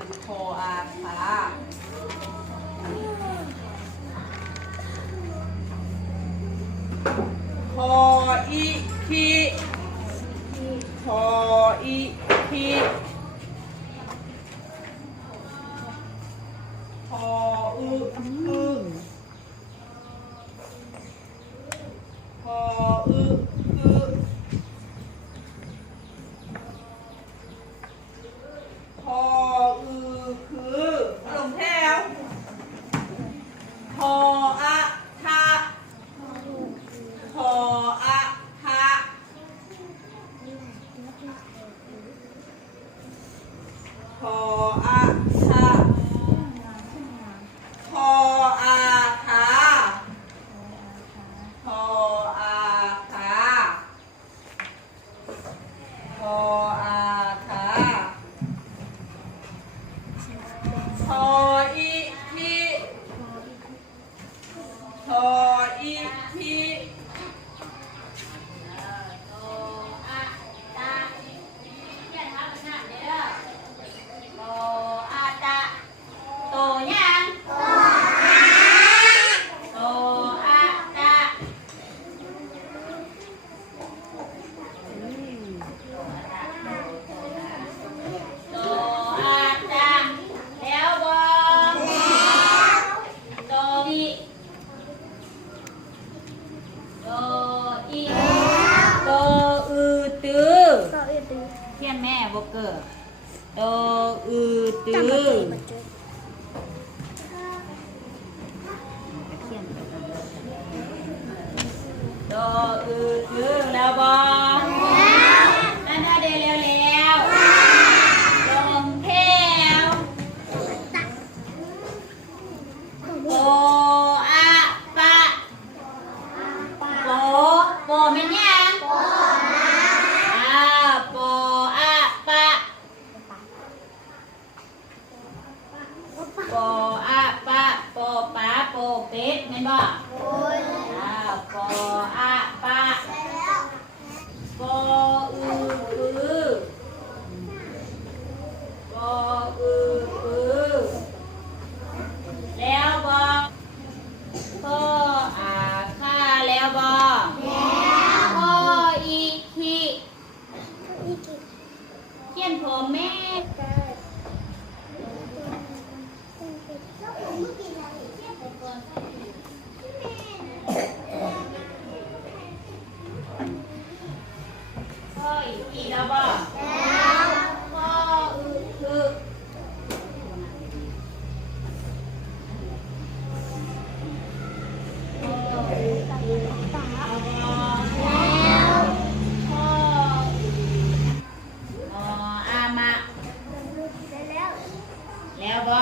เป็นคออาคาคออีคีคออีคีคออึคออึคอคือลงแถวคออะทะคออะทะคออะทะคออาคาคออาคาคออาคาคออีทีคออีทีเทียนแม่บกเกอร์โตอือตือโตอือตือแล้วบอนั่นเดี๋ยวแล้วลงแถวโปอะปะโปเป็นยังโปอะปะโปอะปะโปปะโปเป็ดแม่นบ่โปอะปะโปอือคือโปอือคือแล้วบ่โปอาคาแล้วบ่โปอีคิเขียนผมแม่พ่ออีกทีแล้วบ่พ่อคืออามะแล้วบ่